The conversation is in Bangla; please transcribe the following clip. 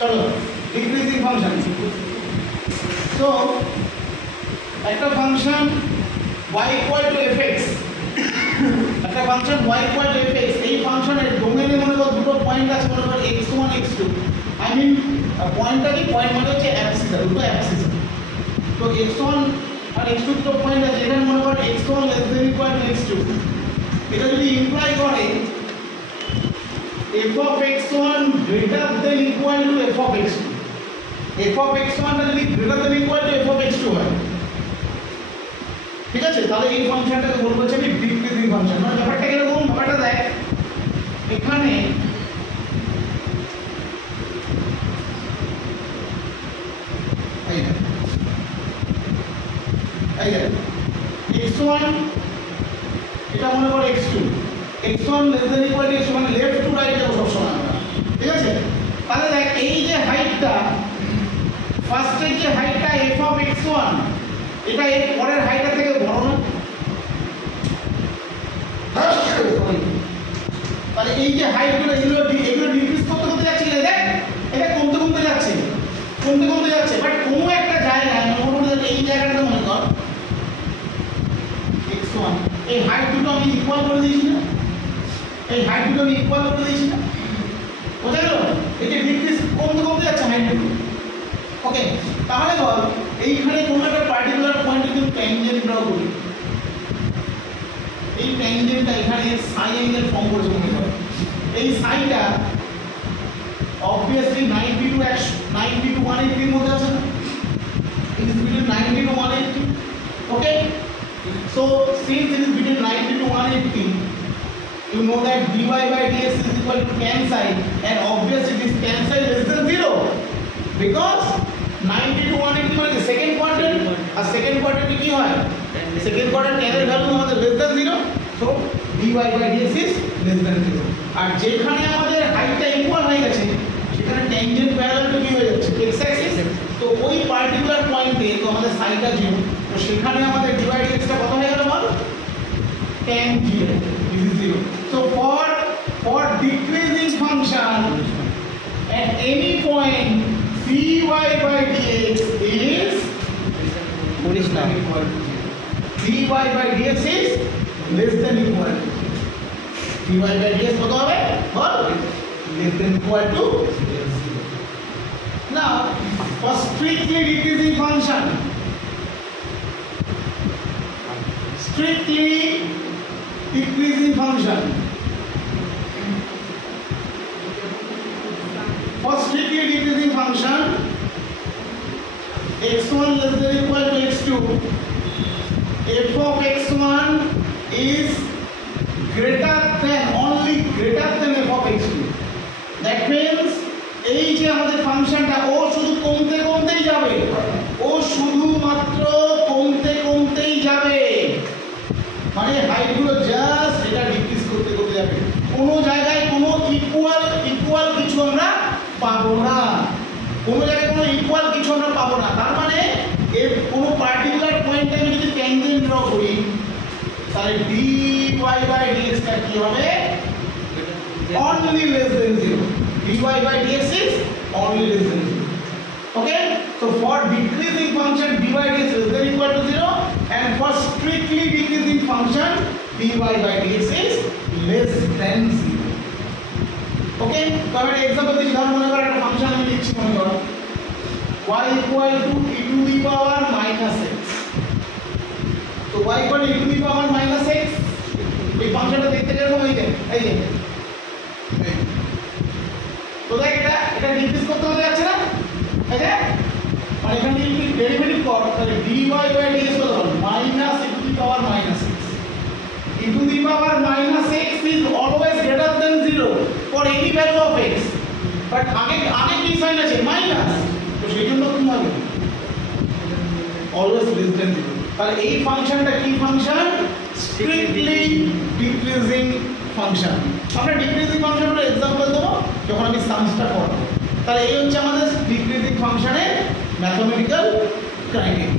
চলো ডিক্রিজিং ফাংশন। সো একটা function y equal to fx, একটা function y equal to fx, এই ফাংশনের ডোমেইনে মনে করো দুটো পয়েন্ট আছে, মনে করো x1 x2, আই মিন পয়েন্টটা কি, পয়েন্ট মানে হচ্ছে অ্যাক্সিস, দুটো অ্যাক্সিস। তো x1 আর x2 দুটো পয়েন্ট আছে, এখানে মনে করো x1 less than equal to x2, এটা যদি ইমপ্লাই করে f of x1 greater than equal to f of x2, f of x1 টা যদি greater than equal to f of x2 হয়, ঠিক আছে, তাহলে এই ফাংশনটাকে বলবো হচ্ছে আমি ডিক্রিজিং ফাংশন। মানে ব্যাপারটা কিরকম, ব্যাপারটা দেখ এখানে x1 এটা মনে করো x2, x1 less than equal to x1, মানে লেফট টু রাইট যাবো সবসময় আমরা, ঠিক আছে। তাহলে দেখ এই যে হাইটটা, ফার্স্টের যে হাইটটা f of x1, এটা এর পরের হাইটটা থেকে বড় না, তাহলে এই যে হাইটগুলো এগুলো ডিক্রিজ করতে করতে যাচ্ছে, দেখ এটা কমতে কমতে যাচ্ছে, বাট কোনো একটা জায়গায় এই জায়গাটা মনে কর x1, এই হাইট দুটো আমি ইকুয়াল করে দিয়েছি না, বোঝা গেল? এই যে ডিক্রিজ কমতে যাচ্ছে হাইটগুলো, ওকে। তাহলে বল এইখানে কোনো একটা পার্টিকুলার পয়েন্টে যদি ট্যানজেন্ট ড্র করি, এই ট্যানজেন্টটা এখানে সাই অ্যাঙ্গেল ফর্ম করেছে মনে করো, এই সাইটা obviously 90 to 180 এর মধ্যে আছে না, it is between 90 to 180, okay. So since it is between 90 to 180, you know that dy by dx is equal to tan psi, and obviously this tan psi less than 0 because 90 to 180 মানে সেকেন্ড কোয়াড্রেন্ট, আর সেকেন্ড কোয়াড্রেন্টে কি হয়, সেকেন্ড কোয়াড্রেন্ট tan এর ভ্যালু আমাদের less than 0, so dy by dx is less than 0। আর যেখানে আমাদের হাইটটা ইকুয়াল হয়ে গেছে সেখানে ট্যানজেন্ট প্যারালাল টু কি হয়ে যাচ্ছে, x অ্যাক্সিস, তো ওই পার্টিকুলার পয়েন্টে তো আমাদের সাইনটা 0, তো সেখানে আমাদের dy dx টা কত হয়ে গেল বল, tan 0, this is 0। so for decreasing function at any point dy by dx is dy by dx is less than equal to dy by dx কত হবে বল, less than equal to 0। now for strictly decreasing function, strictly decreasing function, for strictly decreasing function x1 less than equal to x2, f of x1 is greater than, only greater than f of x2, that means এই যে আমাদের ফাংশনটা ও শুধু কমতেই যাবে, ও শুধুমাত্র কমতেই যাবে, মানে হাইটগুলো জাস্ট এটা ডিক্রিজ করতে যাবে, কোনো জায়গায় কোনো ইকুয়াল কিছু আমরা পাবো না, তার মানে এর কোনো পার্টিকুলার পয়েন্টে আমি যদি ট্যানজেন্ট ড্র করি তাহলে dy by dx টা কি হবে, only less than 0, dy by dx is only less than 0, okay. so for decreasing function dy by dx is less than equal to 0, and for strictly decreasing function dy by dx is less than 0, okay. তো আমি एग्जांपल দিই, ধর মনে করো একটা ফাংশন আমি লিখছি, মনে করো y equal to e to the power minus x, তো y equal to e to the power minus x, এই ফাংশনটা দেখতে কিরকম হয়ে যায়, এই যে তো দেখ এটা ডিক্রিজ করতে যাচ্ছে না, এই যে মানে এখানে যদি ডেরিভেটিভ কর তাহলে dy by dx কত হবে, minus e to the power minus x, e to the power minus x is always greater than 0 for any value of x, but আগে কি সাইন আছে মাইনাস, তো সেই জন্য কি হবে always less than 0। তাহলে এই ফাংশনটা কি ফাংশন, স্ট্রিক্টলি ডিক্রিজিং ফাংশন। আমরা ডিক্রিজিং ফাংশনের एग्जांपल দেব যখন আমি সামসটা করব। তাহলে এই হচ্ছে আমাদের ডিক্রিজিং ফাংশনের ম্যাথমেটিক্যাল ক্রাইটেরিয়া।